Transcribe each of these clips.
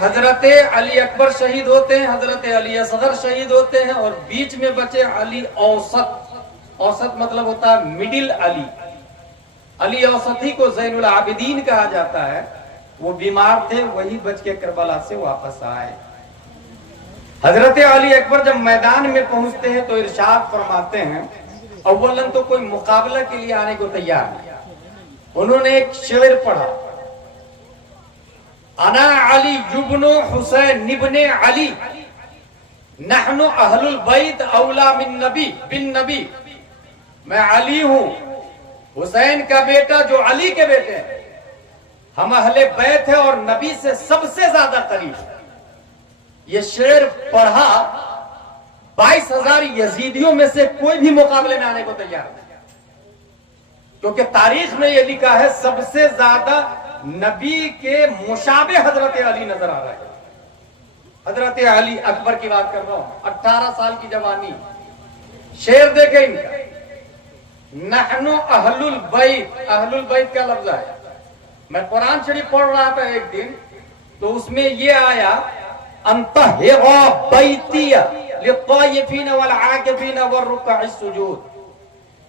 حضرت علی اکبر شہید ہوتے ہیں، حضرت علی اصغر شہید ہوتے ہیں، اور بیچ میں بچے علی اوسط۔ اوسط مطلب ہوتا ہے مڈل علی۔ علی اوسط ہی کو زین العابدین کہا جاتا ہے۔ وہ بیمار تھے، وہی بچ کے کربلا سے واپس آئے۔ حضرت علی اکبر جب میدان میں پہنچتے ہیں تو ارشاد فرماتے ہیں، اولاً تو کوئی مقابلہ کے لیے آنے کو تیار نہیں۔ انہوں نے ایک شعر پڑھا، انا علی ابن حسین ابن علی نحن اہل البیت اولا من نبی بن نبی۔ میں علی ہوں، حسین کا بیٹا جو علی کے بیٹے ہیں، ہم اہل بیت ہیں اور نبی سے سب سے زیادہ قریب ہیں۔ یہ شعر پڑھا، 22,000 یزیدیوں میں سے کوئی بھی مقابلے میں آنے کو تیار نہیں، کیونکہ تاریخ میں یہ لکھا ہے سب سے زیادہ نبی کے مشابہ حضرت علی نظر آ رہا ہے۔ حضرت علی اکبر کی بات کر رہا ہوں، 18 سال کی جوانی۔ شعر دیکھیں ان کا، نحن اہل البیت۔ اہل البیت کا لفظ ہے۔ میں قرآن شریف پڑھ رہا تھا ایک دن، تو اس میں یہ آیا، انطہر بیتی للطائفین والعاکفین والرکع السجود۔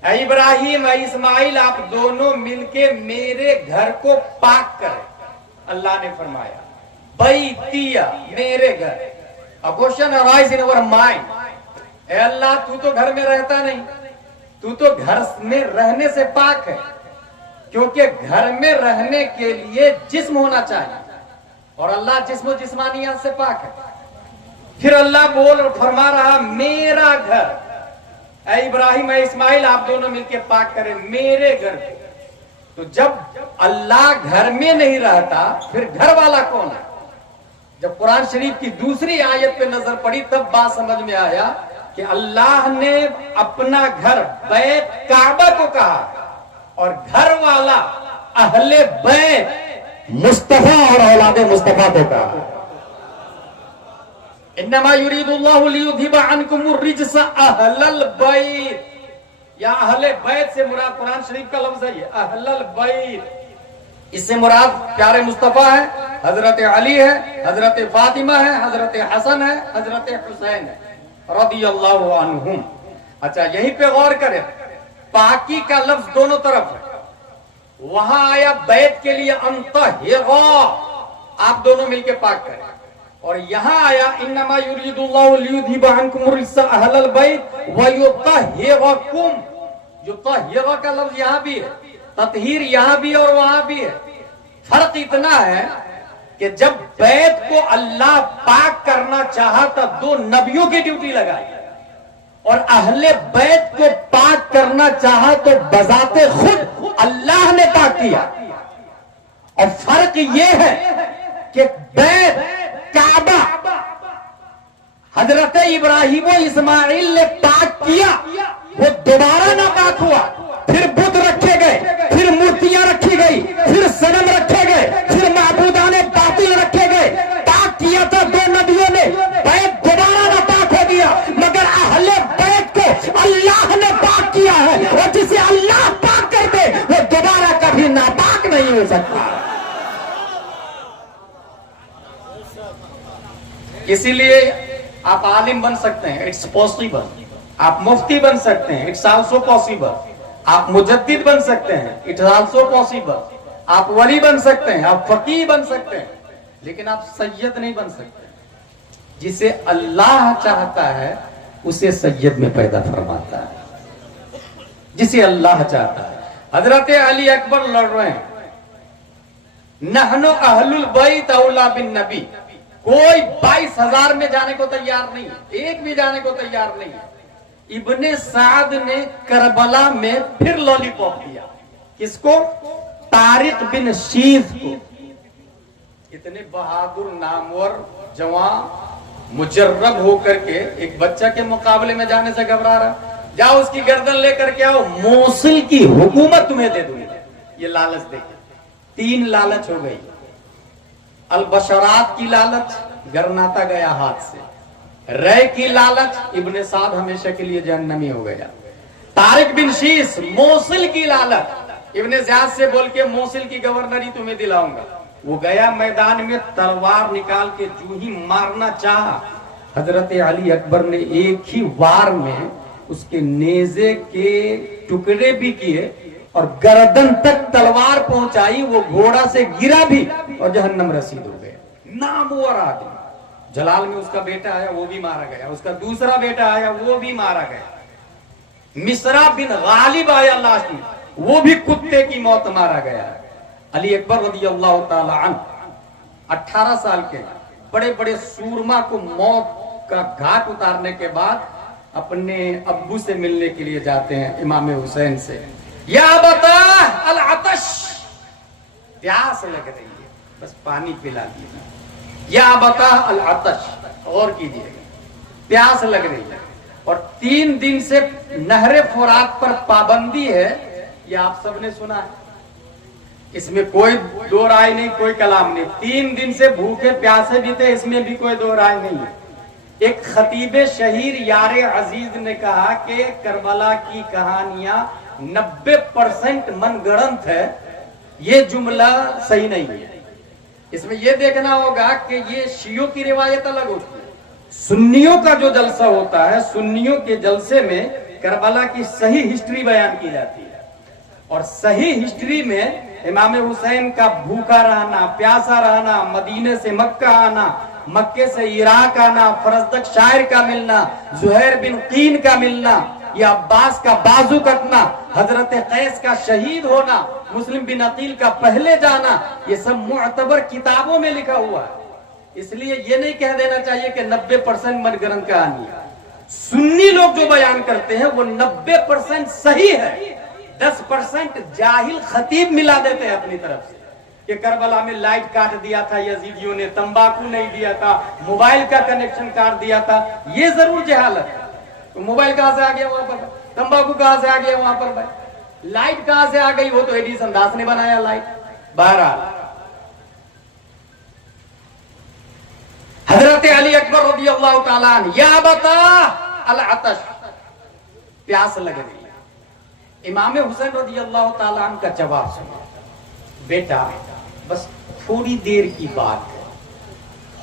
اے ابراہیم، اے اسماعیل، آپ دونوں مل کے میرے گھر کو پاک کریں۔ اللہ نے فرمایا بیتیہ، میرے گھر۔ A question arises in our mind، اے اللہ تو تو گھر میں رہتا نہیں، تو تو گھر میں رہنے سے پاک ہے، کیونکہ گھر میں رہنے کے لیے جسم ہونا چاہیے، اور اللہ جسم و جسمانیات سے پاک ہے۔ پھر اللہ بول فرما رہا میرا گھر، اے ابراہیم، اے اسماعیل، آپ دونوں مل کے پاک کریں میرے گھر کو۔ تو جب اللہ گھر میں نہیں رہتا، پھر گھر والا کون ہے؟ جب قرآن شریف کی دوسری آیت پہ نظر پڑی تب بات سمجھ میں آیا کہ اللہ نے اپنا گھر بیت کعبہ کو کہا، اور گھر والا اہل بیت مصطفیٰ اور اولاد مصطفیٰ کو کہا۔ انما یرید اللہ لیذھب عنکم الرجس اہل البیت۔ یا اہل بیت سے مراد قرآن شریف کا لفظ ہے یہ اہل البیت، اس سے مراد پیارے مصطفیٰ ہے، حضرت علی ہے، حضرت فاطمہ ہے، حضرت حسن ہے، حضرت حسین ہے رضی اللہ عنہم۔ اچھا یہیں پہ غور کریں، پاکی کا لفظ دونوں طرف ہے۔ وہاں آیا بیت کے لیے انطہرا، آپ دونوں مل کے پاک کریں، اور یہاں آیا انما یرید اللہ لیذھب عنکم الرجس اہل البیت ویطہرکم۔ یطہر کا لفظ یہاں بھی ہے، تطہیر یہاں بھی اور وہاں بھی ہے۔ فرق اتنا ہے کہ جب بیت کو اللہ پاک کرنا چاہا تو 2 نبیوں کی ڈیوٹی لگائی، اور اہل بیت کو پاک کرنا چاہا تو بذات خود اللہ نے پاک کیا۔ اور فرق یہ ہے کہ بیت کعبہ حضرت ابراہیم و اسماعیل نے پاک کیا، وہ دوبارہ نہ پاک ہوا، پھر بت رکھے گئے، پھر مورتیاں رکھی گئی، پھر صنم رکھے گئے، پھر معبودان باطل رکھے گئے۔ پاک کیا تھا 2 نبیوں نے، بیت دوبارہ نہ پاک ہو گیا، مگر اہل بیت کو اللہ نے پاک کیا ہے، اور جسے اللہ پاک کر دے وہ دوبارہ کبھی ناپاک نہیں ہو سکتا۔ اسی لیے آپ عالم بن سکتے ہیں، اٹس پاسبل۔ آپ مفتی بن سکتے ہیں، اٹس آلسو پاسبل۔ آپ مجدد بن سکتے ہیں، اٹس آلسو پاسبل۔ آپ ولی بن سکتے ہیں، آپ فقیہ بن سکتے ہیں، لیکن آپ سید نہیں بن سکتے۔ جسے اللہ چاہتا ہے اسے سید میں پیدا فرماتا ہے، جسے اللہ چاہتا ہے۔ حضرت علی اکبر لڑ رہے ہیں، نحن اہل البیت اولا بالنبی۔ کوئی 22,000 میں جانے کو تیار نہیں، ایک بھی جانے کو تیار نہیں۔ ابن سعد نے کربلا میں پھر لولی پاپ دیا، کس کو؟ طارق بن شیز کو۔ اتنے بہادر نامور جوان مجرب ہو کر کے ایک بچہ کے مقابلے میں جانے سے گھبرا رہا، جاؤ اس کی گردن لے کر کے آؤ، موصل کی حکومت تمہیں دے دوں گا۔ یہ لالچ دیکھیں، 3 لالچ ہو گئی۔ البشرات کی لالچ، گرناتا گیا ہاتھ سے۔ رے کی لالچ، ابن سعد ہمیشہ کے لیے جہنمی ہو گیا۔ طارق بن شیس، موصل کی لالچ، ابن زیاد سے بول کے موصل کی گورنری تمہیں دلاؤں گا۔ وہ گیا میدان میں تلوار نکال کے جو ہی مارنا چاہا، حضرت علی اکبر نے ایک ہی وار میں اس کے نیزے کے ٹکڑے بھی کیے اور گردن تک تلوار پہنچائی، وہ گھوڑا سے گرا بھی اور جہنم رسید ہو گیا۔ نامور آدمی۔ جلال میں اس کا بیٹا آیا، وہ بھی مارا گیا، اس کا دوسرا بیٹا آیا، وہ بھی مارا گیا، مصرع بن غالب آیا لاش میں، وہ بھی کتے کی موت مارا گیا۔ علی اکبر رضی اللہ تعالی عنہ 18 سال کے بڑے بڑے سورما کو موت کا گھاٹ اتارنے کے بعد اپنے ابو سے ملنے کے لیے جاتے ہیں، امام حسین سے۔ یا ابتا العطش، پیاس لگ رہی ہے، بس پانی پلا دینا۔ یا ابتا العطش، اور کیجیے، پیاس لگ رہی ہے، اور 3 دن سے نہر فرات پر پابندی ہے، یہ آپ سب نے سنا ہے، اس میں کوئی دو رائے نہیں، کوئی کلام نہیں۔ 3 دن سے بھوکے پیاسے بھی تھے، اس میں بھی کوئی دو رائے نہیں ہے۔ ایک خطیب شہیر یار عزیز نے کہا کہ کربلا کی کہانیاں 90% من گڑنت ہے، یہ جملہ صحیح نہیں ہے۔ اس میں یہ دیکھنا ہوگا کہ یہ شیعوں کی روایت الگ ہوتی ہے، سنیوں کا جو جلسہ ہوتا ہے، سنیوں کے جلسے میں کربلا کی صحیح ہسٹری بیان کی جاتی ہے، اور صحیح ہسٹری میں امام حسین کا بھوکا رہنا، پیاسا رہنا، مدینے سے مکہ آنا، مکے سے عراق آنا، فرزدق شاعر کا ملنا، زہیر بن قین کا ملنا، یا عباس کا بازو کٹنا، حضرت قیس کا شہید ہونا، مسلم بن عقیل کا پہلے جانا، یہ سب معتبر کتابوں میں لکھا ہوا ہے۔ اس لیے یہ نہیں کہہ دینا چاہیے کہ 90% من گڑنت کہانی ہے۔ سنی لوگ جو بیان کرتے ہیں وہ 90% صحیح ہے، 10% جاہل خطیب ملا دیتے ہیں اپنی طرف سے، کہ کربلا میں لائٹ کاٹ دیا تھا یزیدیوں نے، تمباکو نہیں دیا تھا، موبائل کا کنیکشن کاٹ دیا تھا، یہ ضرور جہالت ہے۔ تو موبائل کہاں سے آ گیا وہاں پر، تمباکو کہاں سے آ گیا وہاں پر، بھائی لائٹ کہاں سے آ گئی، وہ تو ایڈیسن داس نے بنایا لائٹ۔ بہرحال حضرت علی اکبر رضی اللہ تعالیٰ عنہ، یا ابتا العطش، پیاس لگ رہی ہے۔ امام حسین رضی اللہ تعالیٰ عنہ کا جواب سنا، بیٹا بس تھوڑی دیر کی بات ہے،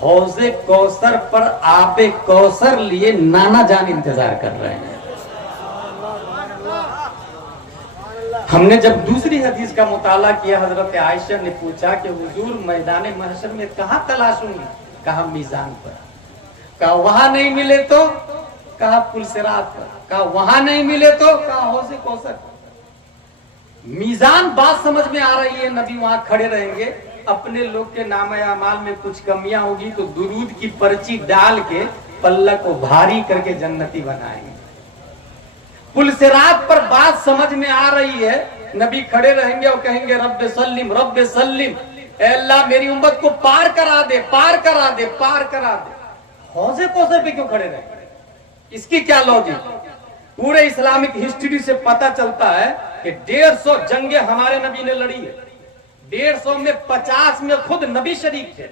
حوض کوثر پر آب کوثر لیے نانا جان انتظار کر رہے ہیں۔ ہم نے جب دوسری حدیث کا مطالعہ کیا، حضرت عائشہ نے پوچھا کہ حضور میدان محشر میں کہاں تلاشوں گی؟ کہا میزان پر۔ کہا وہاں نہیں ملے تو؟ کہا پل صراط پر۔ کہا وہاں نہیں ملے تو؟ کہا حوض کوثر۔ میزان بات سمجھ میں آ رہی ہے، نبی وہاں کھڑے رہیں گے، اپنے لوگ کے نامہ اعمال میں کچھ کمیاں ہوگی تو درود کی پرچی ڈال کے پلہ کو بھاری کر کے جنتی بنائیں گے۔ پل صراط پر بات سمجھ میں آ رہی ہے، نبی کھڑے رہیں گے اور کہیں گے رب سلم رب سلم، اے اللہ میری امت کو پار کرا دے، پار کرا دے، پار کرا دے۔ حوض کوثر پہ کیوں کھڑے رہیں؟ اس کی کیا لاجک؟ پورے اسلامک ہسٹری سے پتا چلتا ہے کہ 150 جنگیں ہمارے نبی نے لڑی ہے، 150 میں 50 میں خود نبی شریک تھے،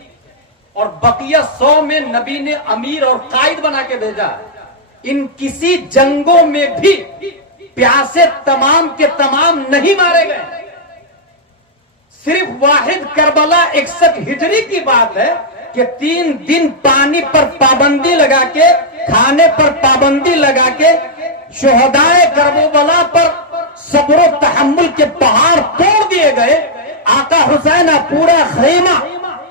اور بقیہ 100 میں نبی نے امیر اور قائد بنا کے بھیجا۔ ان کسی جنگوں میں بھی پیاسے تمام کے تمام نہیں مارے گئے، صرف واحد کربلا 61 ہجری کی بات ہے کہ 3 دن پانی پر پابندی لگا کے، کھانے پر پابندی لگا کے، شہدائے کربلا پر صبر و تحمل کے پہاڑ توڑ دیے گئے۔ آقا حسین پورا خیمہ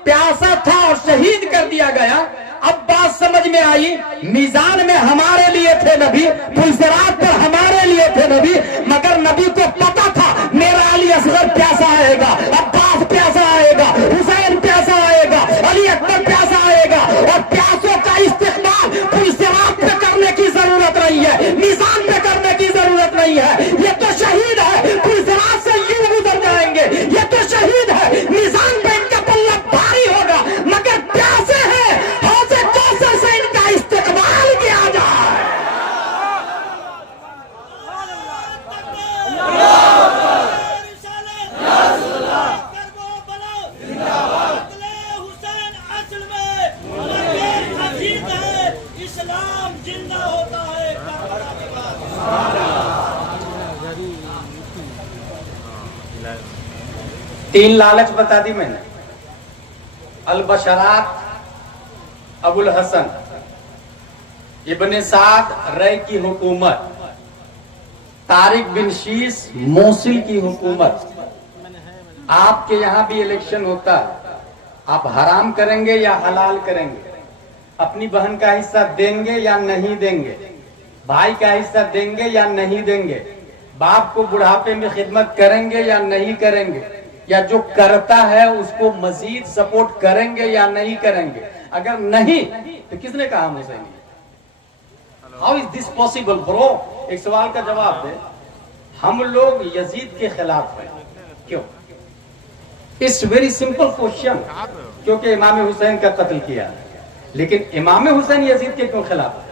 پیاسا تھا اور شہید کر دیا گیا۔ اب بات سمجھ میں آئی، میزان میں ہمارے لیے تھے نبی، پل صراط پر ہمارے لیے تھے نبی، مگر نبی کو پتا تھا میرا علی اصغر پیاسا آئے گا، عباس پیاسا آئے گا، حسین پیاسا آئے گا، علی اکبر پیاسا آئے گا، اور پیاسوں کا استقبال پل صراط پہ کرنے کی ضرورت نہیں ہے، میزان پہ کرنے کی ضرورت نہیں ہے۔ یہ تو شہید ہے، پل صراط سے یوں گزر جائیں گے، یہ تو شہید ہے، میزان پہ ان کا پلہ بھاری ہوگا، مگر پیاسے ہیں، حوض کوثر سے ان کا استقبال کیا جائے۔ اسلام زندہ ہوتا ہے۔ 3 لالچ بتا دی میں نے، البشرات ابو الحسن ابن سعد رے کی حکومت، طارق بن شیس موصل کی حکومت. آپ کے یہاں بھی الیکشن ہوتا ہے، آپ حرام کریں گے یا حلال کریں گے؟ اپنی بہن کا حصہ دیں گے یا نہیں دیں گے؟ بھائی کا حصہ دیں گے یا نہیں دیں گے؟ باپ کو بڑھاپے میں خدمت کریں گے یا نہیں کریں گے؟ یا جو کرتا ہے اس کو مزید سپورٹ کریں گے یا نہیں کریں گے؟ اگر نہیں تو کس نے کہا ہم حسینی؟ ہاؤ از دس پاسبل برو؟ ایک سوال کا جواب دے. ہم لوگ یزید کے خلاف ہیں، کیوں؟ It's very simple question. کیونکہ امام حسین کا قتل کیا، لیکن امام حسین یزید کے کیوں خلاف ہے؟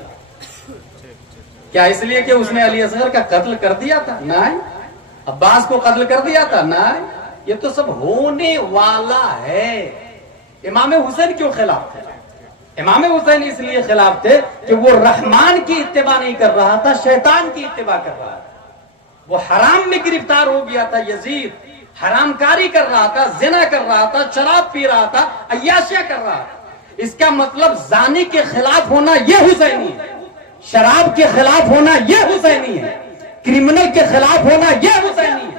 کیا اس لیے کہ اس نے علی اصغر کا قتل کر دیا تھا؟ نہیں. عباس کو قتل کر دیا تھا؟ نہیں. یہ تو سب ہونے والا ہے. امام حسین کیوں خلاف تھے؟ امام حسین اس لیے خلاف تھے کہ وہ رحمان کی اتباع نہیں کر رہا تھا، شیطان کی اتباع کر رہا تھا. وہ حرام میں گرفتار ہو گیا تھا. یزید حرام کاری کر رہا تھا، زنا کر رہا تھا، شراب پی رہا تھا، عیاشیاں کر رہا تھا. اس کا مطلب زانی کے خلاف ہونا یہ حسینی ہے، شراب کے خلاف ہونا یہ حسینی ہے، کرمنل کے خلاف ہونا یہ حسینی ہے.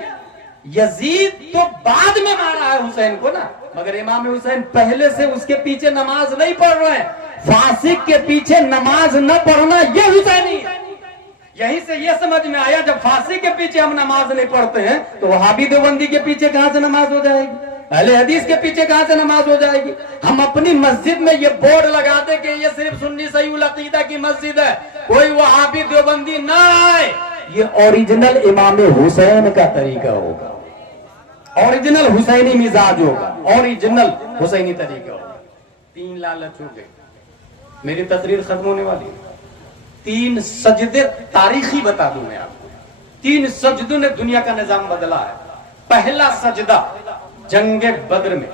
یزید تو بعد میں مارا ہے حسین کو نا، مگر امام حسین پہلے سے اس کے پیچھے نماز نہیں پڑھ رہے ہیں. فاسق کے پیچھے نماز نہ پڑھنا یہ حسینی ہے. یہیں سے یہ سمجھ میں آیا جب فاسق کے پیچھے ہم نماز نہیں پڑھتے ہیں تو وہابی دیوبندی کے پیچھے کہاں سے نماز ہو جائے گی؟ اہل حدیث کے پیچھے کہاں سے نماز ہو جائے گی؟ ہم اپنی مسجد میں یہ بورڈ لگاتے کہ یہ صرف سنی صحیح العقیدہ کی مسجد ہے، کوئی وہابی دیوبندی نہ آئے. یہ اوریجنل امام حسین کا طریقہ ہوگا، اوریجنل حسینی مزاج ہوگا، اوریجنل حسینی طریقہ ہوگا. 3 لالچ ہو گئے. میری تقریر ختم ہونے والی ہے. 3 سجدے تاریخی بتا دوں میں آپ کو. 3 سجدوں نے دنیا کا نظام بدلا ہے. پہلا سجدہ جنگ بدر میں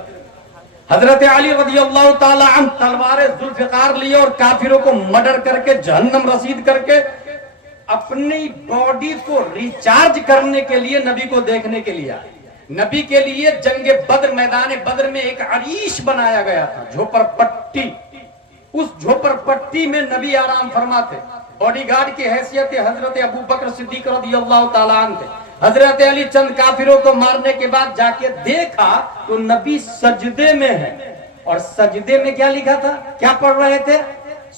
حضرت علی رضی اللہ تعالی عنہ تلوار ذوالفقار لیے اور کافروں کو مرڈر کر کے جہنم رسید کر کے اپنی باڈی کو ریچارج کرنے کے لیے نبی کو دیکھنے کے لیے آئے. نبی کے لیے جنگ بدر، میدان بدر میں ایک عریش بنایا گیا تھا، جھوپڑ پٹی. اس جھوپڑ پٹی میں نبی آرام فرماتے. باڈی گارڈ کی حیثیت حضرت ابو بکر صدیق رضی اللہ تعالیٰ عنہ تھے. حضرت علی چند کافروں کو مارنے کے بعد جا کے دیکھا تو نبی سجدے میں ہے. اور سجدے میں کیا لکھا تھا؟ کیا پڑھ رہے تھے؟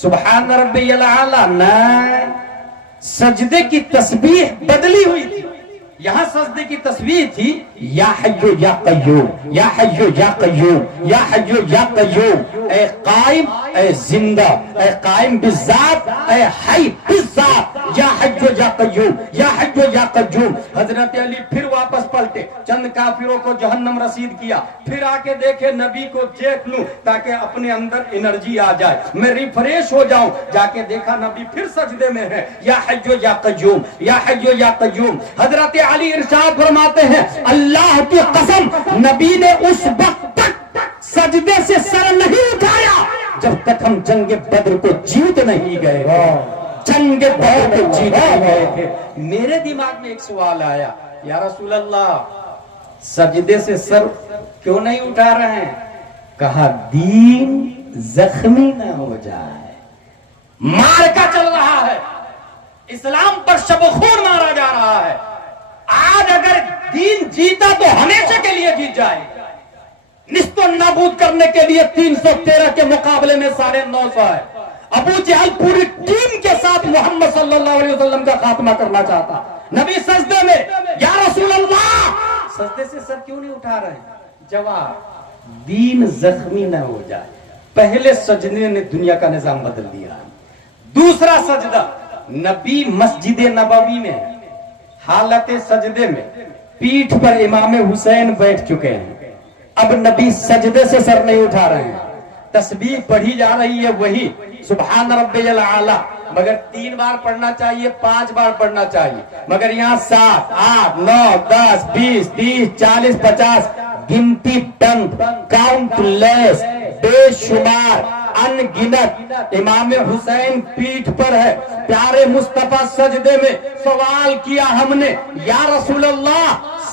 سبحان ربی الاعلی. نہیں، سجدے کی تسبیح بدلی ہوئی تھی. یہاں سجدے کی تسبیح تھی یا حیو یا قیوم، یا حیو یا قیوم، یا حیو یا قیوم. اے قائم، اے زندہ، اے قائم بالذات، اے حی بالذات، یا حیو یا قیوم، یا حیو یا قیوم. حضرت علی پھر واپس پلٹے، چند کافروں کو جہنم رسید کیا. پھر آ کے دیکھے نبی کو دیکھ لوں تاکہ اپنے اندر انرجی آ جائے، میں ریفریش ہو جاؤں. جا کے دیکھا نبی پھر سجدے میں ہے، یا حیو یا قیوم، یا حیو یا قیوم. حضرت علی ارشاد فرماتے ہیں اللہ کی قسم نبی نے اس وقت تک سجدے سے سر نہیں اٹھایا جب تک ہم جنگ بدر کو جیت نہیں گئے. جنگ بدر کو جیت نہیں گئے تھے. میرے دماغ میں ایک سوال آیا، یا رسول اللہ سجدے سے سر کیوں نہیں اٹھا رہے ہیں؟ کہا دین زخمی نہ ہو جائے. مارکا چل رہا ہے، اسلام پر شب و خون مارا جا رہا ہے. آج اگر دین جیتا تو ہمیشہ کے لیے جیت جائے. نست و نابود کرنے کے لیے 313 کے مقابلے میں 950 ہے. ابو جہل پوری ٹیم کے ساتھ محمد صلی اللہ علیہ وسلم کا خاتمہ کرنا چاہتا. نبی سجدے میں، یا رسول اللہ سجدے سے سر کیوں نہیں اٹھا رہے ہیں؟ جواب، دین زخمی نہ ہو جائے. پہلے سجدے نے دنیا کا نظام بدل دیا. دوسرا سجدہ نبی مسجد نبوی میں حالت سجدے میں پیٹھ پر امام حسین بیٹھ چکے ہیں. اب نبی سجدے سے سر نہیں اٹھا رہے ہیں. تسبیح پڑھی جا رہی ہے وہی سبحان ربی الاعلی، مگر 3 بار پڑھنا چاہیے، 5 بار پڑھنا چاہیے. مگر یہاں 7 8 9 10 20 30 40 50 گنتی ٹنگ، کاؤنٹ لیس، بے شمار ان گنت امام حسین پیٹھ پر ہے، پیارے مصطفیٰ سجدے میں سوال کیا ہم نے، یا رسول اللہ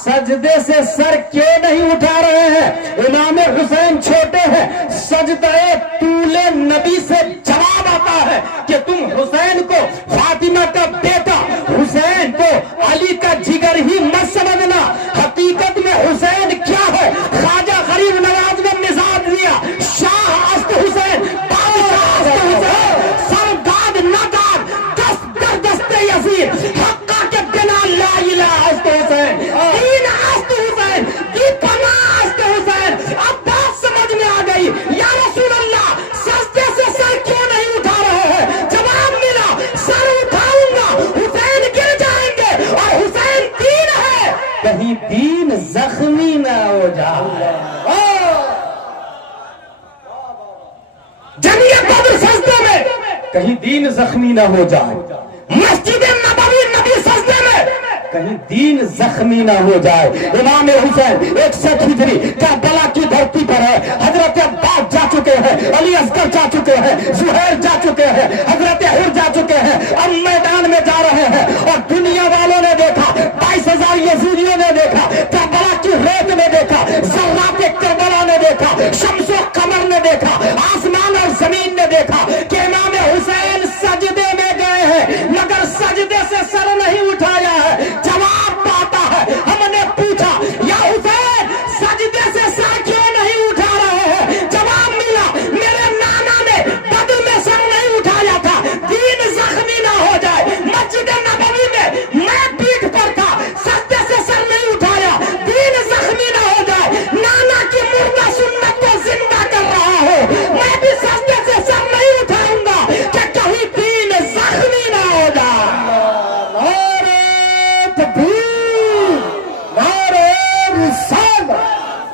سجدے سے سر کیوں نہیں اٹھا رہے ہیں؟ امام حسین چھوٹے ہیں، سجدہ طول نبی سے جواب آتا ہے کہ تم حسین کو فاطمہ کا بیٹا، حسین کو علی کا جگر ہی مت سمجھنا، حقیقت میں حسین کیا ہے؟ خواجہ غریب نواز نے مزاج دیا، شاہ است حسین، بادشاہ است حسین، سرداد نداد، دست در دست یزید، حقہ کے بنا لا الہ است حسین، دین است حسین، دی پناہ است حسین۔ اب بات سمجھ میں آ گئی، یا رسول اللہ سجدے سے سر کیوں نہیں اٹھا رہے ہیں؟ جواب ملا، سر اٹھاؤں گا، حسین گر جائیں گے، اور حسین دین ہے، کہیں دین زخمی نہ ہو جائے۔ جنگ بدر سجدے میں کہیں دین زخمی نہ ہو جائے، مسجد نبوی نبی سجدے میں کہیں دین زخمی نہ ہو جائے۔ امام حسین 61 ہجری کربلا کی دھرتی پر ہے، حضرت عباس جا چکے ہیں، علی اصغر جا چکے ہیں، زہیر جا چکے ہیں، حضرت حر جا چکے ہیں، اب میدان میں جا رہے ہیں، اور دنیا والوں نے دیکھا، 22,000 یزیدیوں نے دیکھا، کربلا کی ریت نے دیکھا، ذرات کربلا نے دیکھا، شمس و قمر نے دیکھا، آسمان اور زمین نے دیکھا کہ امام حسین سجدے میں گئے ہیں، مگر سجدے سے سر نہیں اٹھایا ہے۔ جواب پاتا ہے، ہم نے پوچھا یا حسین سجدے سے سر کیوں نہیں اٹھا رہے ہیں؟ جواب ملا، میرے نانا نے بدر میں سر نہیں اٹھایا تھا، دین زخمی نہ ہو جائے۔ مسجد نبوی میں پیٹھ پر تھا، سجدے سے سر نہیں اٹھایا، دین زخمی نہ ہو جائے۔ نانا کی مردہ سنت کو زندہ کر رہا ہوں، میں بھی سجدے سے سر نہیں اٹھاؤں گا کہ کہیں دین زخمی نہ ہو جائے۔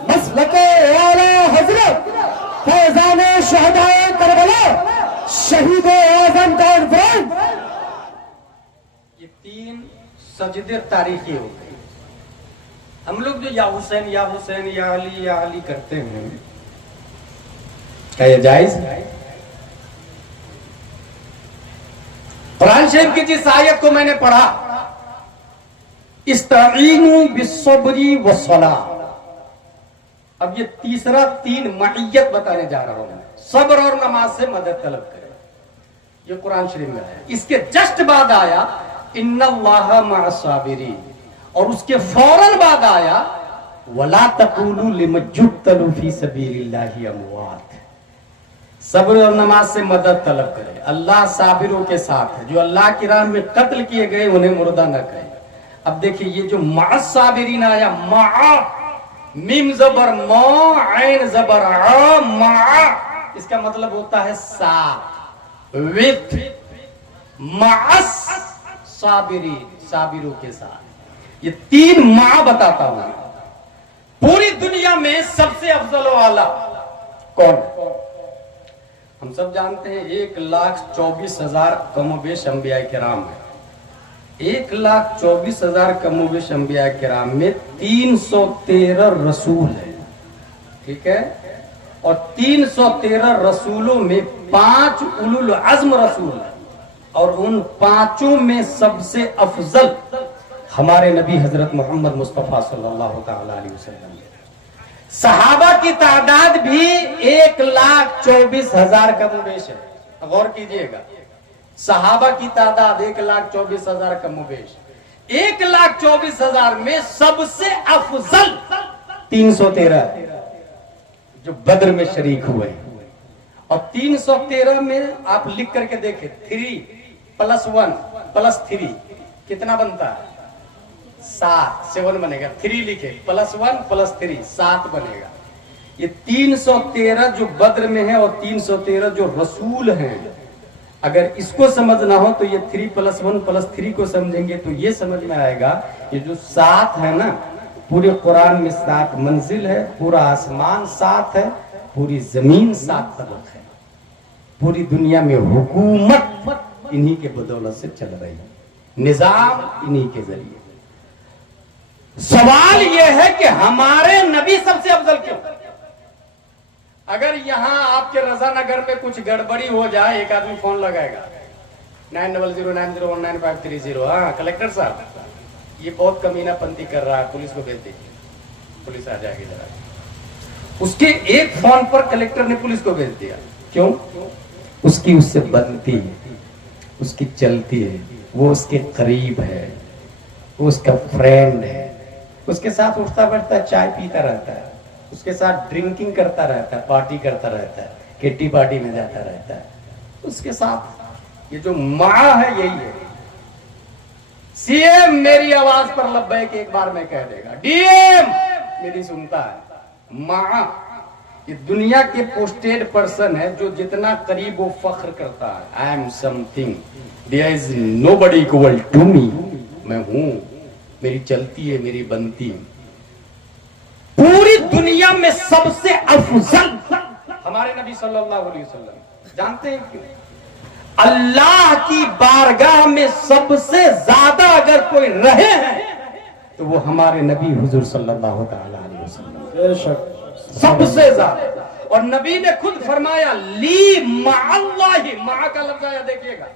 مسلک اعلیٰ حضرت فیضان شہدائے کربلا شہید اعظم کا عرفان، یہ 3 سجدے تاریخی ہو گئے۔ ہم لوگ جو یا حسین یا حسین یا علی کرتے ہیں، کیا یہ جائز ہے؟ قرآن شریف کی جس آیت کو میں نے پڑھا، استعینوا بالصبر والصلاۃ، اب یہ تیسرا 3 معیت بتانے جا رہا ہوں، صبر اور نماز سے مدد طلب کرے، یہ قرآن شریف میں ہے۔ اس کے جسٹ بعد آیا ان اللہ مع الصابرین، اور اس کے فوراً بعد آیا ولا تقولوا لمن يقتل فی سبیل اللہ اموات، صبر اور نماز سے مدد طلب کرے، اللہ صابروں کے ساتھ ہے، جو اللہ کی راہ میں قتل کیے گئے انہیں مردہ نہ کہے۔ اب دیکھیں یہ جو مع الصابرین آیا، مع، میم زبر ما، عین زبر ع، مع، اس کا مطلب ہوتا ہے ساتھ، وتھ، مع الصابرین، صابروں کے ساتھ۔ یہ 3 مع بتاتا ہوں۔ پوری دنیا میں سب سے افضل و اعلیٰ کون؟ ہم سب جانتے ہیں 1,24,000 کم و بیش انبیاء کرام ہیں، 1,24,000 کم و بیش انبیاء کرام میں 313 رسول ہیں، ٹھیک ہے، اور 313 رسولوں میں 5 اولو العزم رسول ہیں، اور ان 5 میں سب سے افضل ہمارے نبی حضرت محمد مصطفیٰ صلی اللہ تعالی علیہ وسلم۔ صحابہ کی تعداد بھی 1,24,000 کم و بیش ہے، غور کیجئے گا، صحابہ کی تعداد 1,24,000 کم و بیش، 1,24,000 میں سب سے افضل 313 جو بدر میں شریک ہوئے، اور 313 میں آپ لکھ کر کے دیکھیں 3 + 1 + 3 کتنا بنتا ہے؟ 7، 7 بنے گا، 3 لکھے +1 + 3 7 بنے گا۔ یہ 313 جو بدر میں ہے اور 313 جو رسول ہیں، اگر اس کو سمجھنا ہو تو یہ 3 + 1 + 3 کو سمجھیں گے تو یہ سمجھ میں آئے گا، یہ جو 7 ہے نا، پورے قرآن میں 7 منزل ہے، پورا آسمان 7 ہے، پوری زمین 7 طبق ہے، پوری دنیا میں حکومت انہی کے بدولت سے چل رہی ہے، نظام انہی کے ذریعے۔ سوال یہ ہے کہ ہمارے نبی سب سے افضل کیوں؟ اگر یہاں آپ کے رضا نگر میں کچھ گڑبڑی ہو جائے ایک آدمی فون لگائے گا 9009019530. ہاں کلیکٹر صاحب یہ بہت کمینہ پنتی کر رہا ہے, پولیس کو بھیج دیجیے, پولیس آ جائے گی ذرا. اس کے ایک فون پر کلیکٹر نے پولیس کو بھیج دیا. کیوں؟ اس کی اس سے بنتی ہے, اس کی چلتی ہے, وہ اس کے قریب ہے, وہ اس کا فرینڈ ہے, اس کے ساتھ اٹھتا بیٹھتا ہے, چائے پیتا رہتا ہے, اس کے ساتھ ڈرنکنگ کرتا رہتا ہے, پارٹی کرتا رہتا ہے, کٹی پارٹی میں جاتا رہتا ہے. اس کے ساتھ یہ جو ماں ہے یہی ہے. سی ایم میری آواز پر لبیک ایک بار میں کہہ دے گا, ڈی ایم میری سنتا ہے. ماں یہ دنیا کے پوسٹیڈ پرسن ہے جو جتنا قریب وہ فخر کرتا ہے. I am something, there is nobody equal to me. میں ہوں, میری چلتی ہے, میری بنتی ہے. پوری دنیا میں سب سے افضل ہمارے نبی صلی اللہ علیہ وسلم. جانتے ہیں کیوں؟ اللہ کی بارگاہ میں سب سے زیادہ اگر کوئی رہے ہیں تو وہ ہمارے نبی حضور صلی اللہ علیہ وسلم, بے شک سب سے زیادہ. اور نبی نے خود فرمایا لی مع اللہ, مع کا لفظ آیا دیکھیے گا,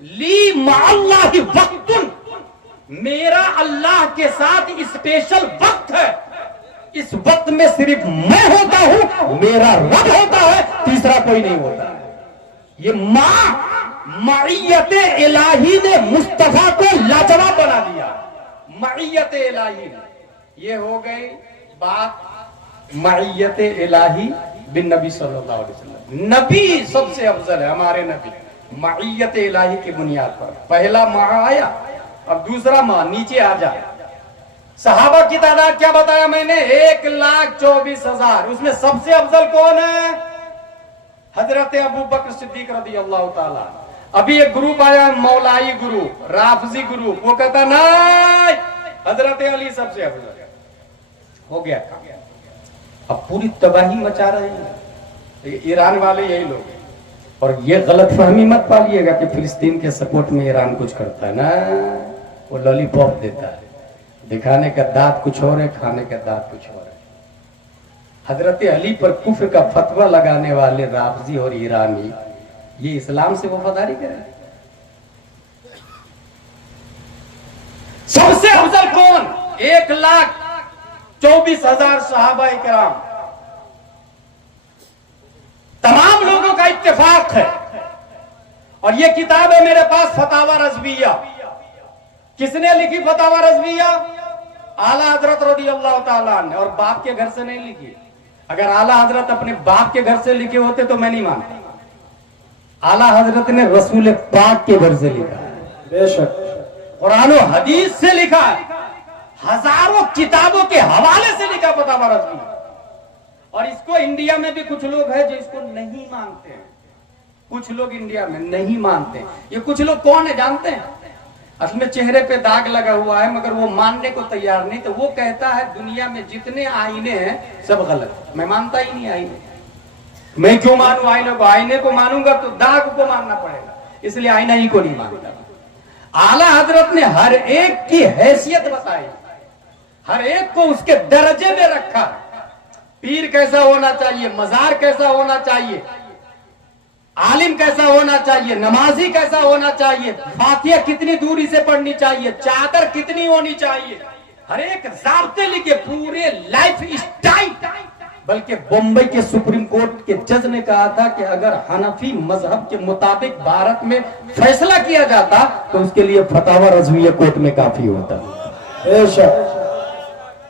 لی مع اللہ وقت, میرا اللہ کے ساتھ اسپیشل وقت ہے. اس وقت میں صرف میں ہوتا ہوں, میرا رب ہوتا ہے, تیسرا کوئی نہیں ہوتا. یہ معیت الہی نے مصطفیٰ کو لاجواب بنا دیا. معیت الہی, یہ ہو گئی بات معیت الہی بن نبی صلی اللہ علیہ وسلم. نبی سب سے افضل ہے, ہمارے نبی معیت الہی کی بنیاد پر. پہلا ماں آیا, اب دوسرا ماں نیچے آ جائے. صحابہ کی تعداد کیا بتایا میں نے, 1,24,000. اس میں سب سے افضل کون ہے؟ حضرت ابو بکر صدیق رضی اللہ تعالیٰ. ابھی ایک گروپ آیا مولائی گروپ, رافضی گروپ, وہ کہتا نہیں حضرت علی سب سے افضل. ہو گیا. اب پوری تباہی مچا رہے ہیں ایران والے یہی لوگ ہیں. اور یہ غلط فہمی مت پالیے گا کہ فلسطین کے سپورٹ میں ایران کچھ کرتا ہے نا, وہ لالی پاپ دیتا ہے. دکھانے کا دانت کچھ اور ہے, کھانے کا دانت کچھ اور ہے. حضرت علی پر کفر کا فتویٰ لگانے والے رافضی اور ایرانی یہ اسلام سے وفاداری کریں. سب سے افضل کون؟ 1,24,000 صحابہ کرام. تمام لوگوں کا اتفاق ہے. اور یہ کتاب ہے میرے پاس, فتاوی رضویہ. کس نے لکھی فتاوی رضویہ؟ اعلیٰ حضرت رضی اللہ تعالیٰ نے. اور باپ کے گھر سے نہیں لکھی. اگر اعلیٰ حضرت اپنے باپ کے گھر سے لکھے ہوتے تو میں نہیں مانتا. اعلیٰ حضرت نے رسول پاک کے گھر سے لکھا ہے, بے شک قرآن و حدیث سے لکھا ہے, ہزاروں کتابوں کے حوالے سے لکھا فتاوی رضویہ. اور اس کو انڈیا میں بھی کچھ لوگ ہیں جو اس کو نہیں مانتے ہیں. کچھ لوگ انڈیا میں نہیں مانتے. یہ کچھ لوگ کون ہیں جانتے ہیں؟ اصل میں چہرے پہ داغ لگا ہوا ہے مگر وہ ماننے کو تیار نہیں. تو وہ کہتا ہے دنیا میں جتنے آئینے ہیں سب غلط. میں مانتا ہی نہیں آئینے. میں کیوں مانوں آئینے کو؟ آئینے کو مانوں گا تو داغ کو ماننا پڑے گا, اس لیے آئینہ ہی کو نہیں مانتا. اعلیٰ حضرت نے ہر ایک کی حیثیت بتائی, ہر ایک کو اس کے درجے میں رکھا. پیر کیسا ہونا چاہیے, مزار کیسا ہونا چاہیے, عالم کیسا ہونا چاہیے, نمازی کیسا ہونا چاہیے, فاتحہ کتنی دوری سے پڑھنی چاہیے, چادر کتنی ہونی چاہیے, ہر ایک ضابطے لکھے, پورے لائف اسٹائل. بلکہ بمبئی کے سپریم کورٹ کے جج نے کہا تھا کہ اگر حنفی مذہب کے مطابق بھارت میں فیصلہ کیا جاتا تو اس کے لیے فتاوی رضویہ کورٹ میں کافی ہوتا.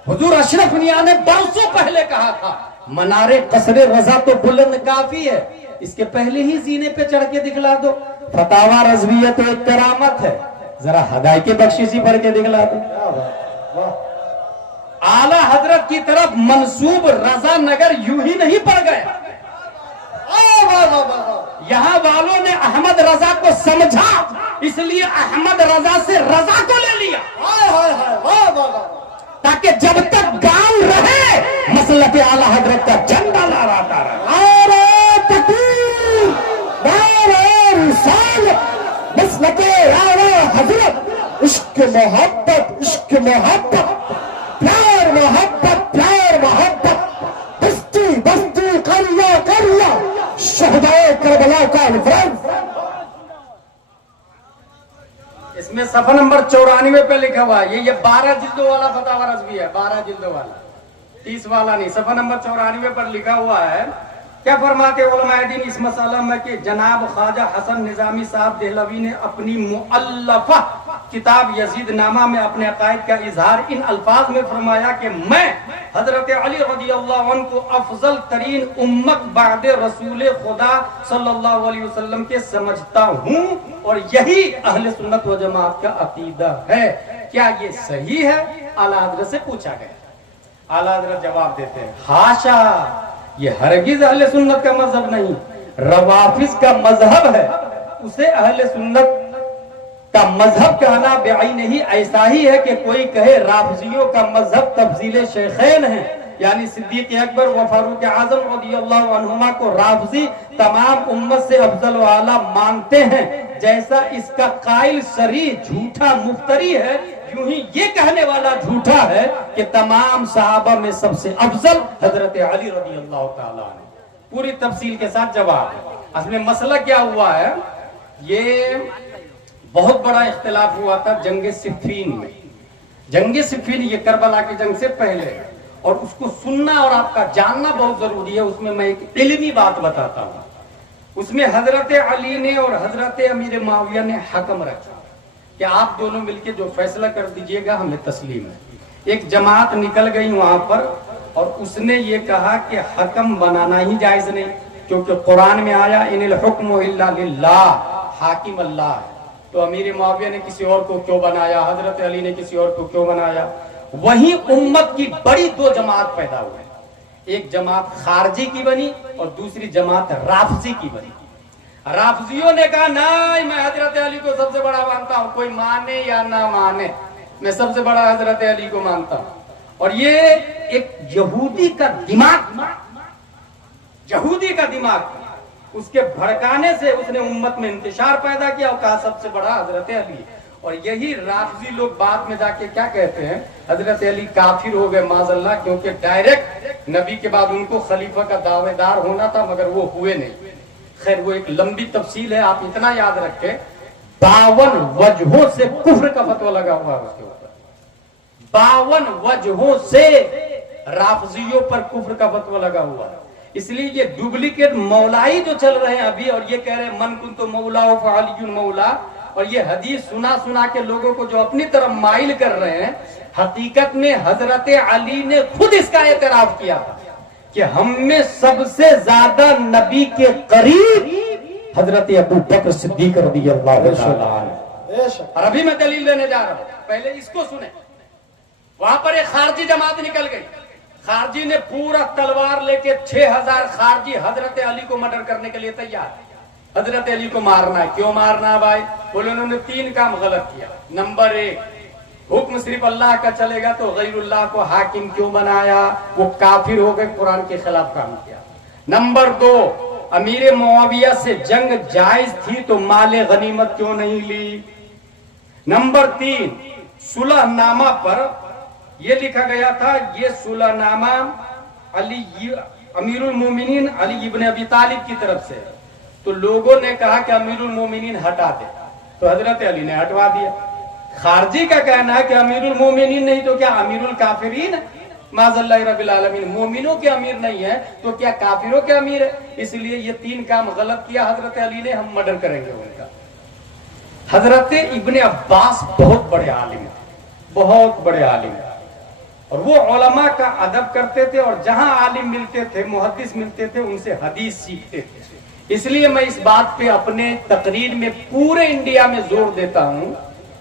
حضور اشرف میاں نے برسوں پہلے کہا تھا منارے قصر رضا تو بلند کافی ہے, اس کے پہلے ہی زینے پہ چڑھ کے دکھلا دو. فتاوی رضویہ تو ایک کرامت ہے, ذرا ہدایت بخششی پڑھ کے دکھلا دو. اعلیٰ حضرت کی طرف منسوب رضا نگر یوں ہی نہیں پڑ گیا. یہاں والوں نے احمد رضا کو سمجھا, اس لیے احمد رضا سے رضا کو لے لیا, تاکہ جب تک گاؤں رہے مسلک اعلیٰ حضرت کا جھنڈا لہراتا رہے. مسلک اعلیٰ حضرت, عشق محبت, عشق محبت, پیار محبت, پیار محبت, بستی بستی قریہ اس میں صفحہ نمبر 94 پہ لکھا ہوا ہے، یہ 12 جلدوں والا فتاوی رضویہ ہے، 12 جلدوں والا، 30 والا نہیں، صفحہ نمبر 94 پر لکھا ہوا ہے۔ کیا فرماتے علماء دین اس مسئلہ میں کہ جناب خواجہ حسن نظامی صاحب دہلوی نے اپنی مؤلفہ کتاب یزید نامہ میں اپنے عقائد کا اظہار ان الفاظ میں فرمایا کہ میں حضرت علی رضی اللہ عنہ کو افضل ترین امت بعد رسول خدا صلی اللہ علیہ وسلم کے سمجھتا ہوں اور یہی اہل سنت و جماعت کا عقیدہ ہے۔ کیا یہ صحیح ہے؟ اعلیٰ حضرت سے پوچھا گیا، اعلیٰ حضرت جواب دیتے ہیں حاشا، یہ ہرگز اہل سنت کا مذہب نہیں، روافض کا مذہب ہے، اسے اہل سنت کا مذہب کہنا بعین ہی ایسا ہی ہے کہ کوئی کہے رافضیوں کا مذہب تفضیل شیخین ہے، یعنی صدیق اکبر و فاروق اعظم رضی اللہ عنہما کو رافضی تمام امت سے افضل و اعلیٰ مانتے ہیں، جیسا اس کا قائل صریح جھوٹا مفتری ہے، یوں ہی یہ کہنے والا جھوٹا ہے کہ تمام صحابہ میں سب سے افضل حضرت علی رضی اللہ تعالیٰ عنہ۔ پوری تفصیل کے ساتھ جواب ہے۔ اصل میں مسئلہ کیا ہوا ہے، یہ بہت بڑا اختلاف ہوا تھا جنگ صفین میں۔ جنگ صفین یہ کربلا کی جنگ سے پہلے ہے، اور اس کو سننا اور آپ کا جاننا بہت ضروری ہے۔ اس میں میں ایک علمی بات بتاتا ہوں۔ اس میں حضرت علی نے اور حضرت امیر معاویہ نے حکم رکھا کہ آپ دونوں مل کے جو فیصلہ کر دیجئے گا ہمیں تسلیم ہے۔ ایک جماعت نکل گئی وہاں پر اور اس نے یہ کہا کہ حکم بنانا ہی جائز نہیں، کیونکہ قرآن میں آیا ان الحکم الا للہ، حاکم اللہ ہے۔ تو امیر معاویہ نے کسی اور کو کیوں بنایا، حضرت علی نے کسی اور کو کیوں بنایا؟ وہی امت کی بڑی دو جماعت پیدا ہوئے، ایک جماعت خارجی کی بنی اور دوسری جماعت رافضی کی بنی۔ رافضیوں نے کہا نہیں، میں حضرت علی کو سب سے بڑا مانتا ہوں، کوئی مانے یا نہ مانے، میں سب سے بڑا حضرت علی کو مانتا ہوں۔ اور یہ ایک یہودی کا دماغ، یہودی کا دماغ، اس کے بھڑکانے سے اس نے امت میں انتشار پیدا کیا اور کہا سب سے بڑا حضرت علی۔ اور یہی رافضی لوگ بعد میں جا کے کیا کہتے ہیں، حضرت علی کافر ہو گئے معاذ اللہ، کیونکہ ڈائریکٹ نبی کے بعد ان کو خلیفہ کا دعوے دار ہونا تھا مگر وہ ہوئے نہیں۔ خیر وہ ایک لمبی تفصیل ہے، آپ اتنا یاد رکھیں 52 وجہوں سے کفر کا فتویٰ لگا ہوا ہے اس کے اوپر، 52 وجہوں سے رافضیوں پر کفر کا فتویٰ لگا ہوا ہے۔ اس لیے یہ ڈپلیکیٹ مولائی جو چل رہے ہیں ابھی، اور یہ کہہ رہے ہیں من کنت مولا فعلی مولا، اور یہ حدیث سنا سنا کے لوگوں کو جو اپنی طرف مائل کر رہے ہیں، حقیقت میں حضرت علی نے خود اس کا اعتراف کیا تھا کہ ہم میں سب سے زیادہ نبی کے قریب حضرت ابو بکر صدیق رضی اللہ عنہ۔ اور ابھی میں دلیل دینے جا رہا ہوں، پہلے اس کو سنیں۔ وہاں پر ایک خارجی جماعت نکل گئی، خارجی نے پورا تلوار لے کے 6000 خارجی حضرت علی کو مرڈر کرنے کے لیے تیار، حضرت علی کو مارنا ہے۔ کیوں مارنا ہے بھائی؟ بولے انہوں نے 3 کام غلط کیا۔ نمبر 1، حکم صرف اللہ کا چلے گا تو غیر اللہ کو حاکم کیوں بنایا؟ وہ کافر ہو گئے، قرآن کے خلاف کام کیا۔ نمبر 2، امیر معاویہ سے جنگ جائز تھی تو مال غنیمت کیوں نہیں لی؟ نمبر 3، صلح نامہ پر یہ لکھا گیا تھا، یہ صلح نامہ علی امیر المومنین علی ابن ابی طالب کی طرف سے، تو لوگوں نے کہا کہ امیر المومنین ہٹا دے، تو حضرت علی نے ہٹوا دیا۔ خارجی کا کہنا ہے کہ امیر المومنین نہیں تو کیا امیر الکافرین ہے؟ معاذ اللہ رب العالمین، مومنوں کے امیر نہیں ہے تو کیا کافروں کے امیر ہے؟ اس لیے یہ 3 کام غلط کیا حضرت علی نے، ہم مرڈر کریں گے ان کا۔ حضرت ابن عباس بہت بڑے عالم ہیں، بہت بڑے عالم ہیں، اور وہ علماء کا ادب کرتے تھے، اور جہاں عالم ملتے تھے، محدث ملتے تھے، ان سے حدیث سیکھتے تھے۔ اس لیے میں اس بات پہ اپنے تقریر میں پورے انڈیا میں زور دیتا ہوں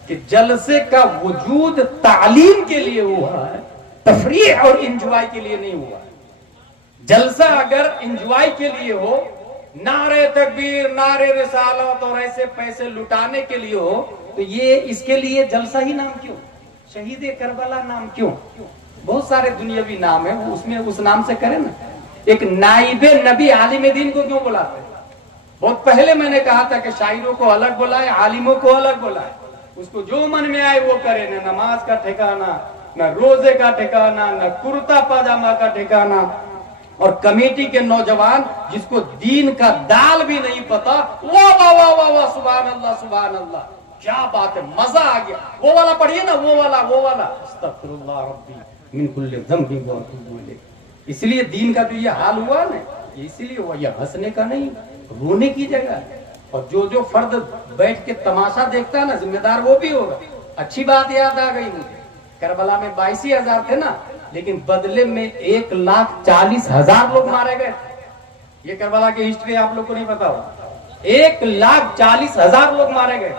کہ جلسے کا وجود تعلیم کے لیے ہوا ہے، تفریح اور انجوائے کے لیے نہیں ہوا۔ جلسہ اگر انجوائے کے لیے ہو، نعرے تکبیر، نعرے رسالت اور ایسے پیسے لٹانے کے لیے ہو، تو یہ اس کے لیے جلسہ ہی نام کیوں؟ شہید کربلا نام کیوں؟ بہت سارے دنیاوی نام ہیں، اس میں اس نام سے کریں نا۔ ایک نائب نبی عالم دین کو کیوں بلاتے ہیں؟ بہت پہلے میں نے کہا تھا کہ شاعروں کو الگ بلائے، عالموں کو الگ بلائے، اس کو جو من میں آئے وہ کرے، نہ نماز کا ٹھکانہ، نہ روزے کا ٹھکانہ، نہ کرتا پاجامہ کا ٹھکانہ۔ اور کمیٹی کے نوجوان جس کو دین کا دال بھی نہیں پتا، واہ واہ واہ واہ واہ، سبحان اللہ سبحان اللہ، کیا بات ہے، مزہ آ گیا. وہ والا پڑھیے نا، وہ والا استغفر اللہ ربی من کل ذنب واتوب الیہ. اس لیے دین کا جو یہ حال ہوا نا، اسی لیے ہوا. یہ ہنسنے کا نہیں، رونے کی جگہ ہے. اور جو فرد بیٹھ کے تماشا دیکھتا ہے نا، ذمہ دار وہ بھی ہوگا. اچھی بات یاد آ گئی مجھے، کربلا میں 82,000 تھے نا، لیکن بدلے میں 1,40,000 لوگ مارے گئے. یہ کربلا کی ہسٹری آپ لوگ کو نہیں پتا ہوگا. 1,40,000 لوگ مارے گئے.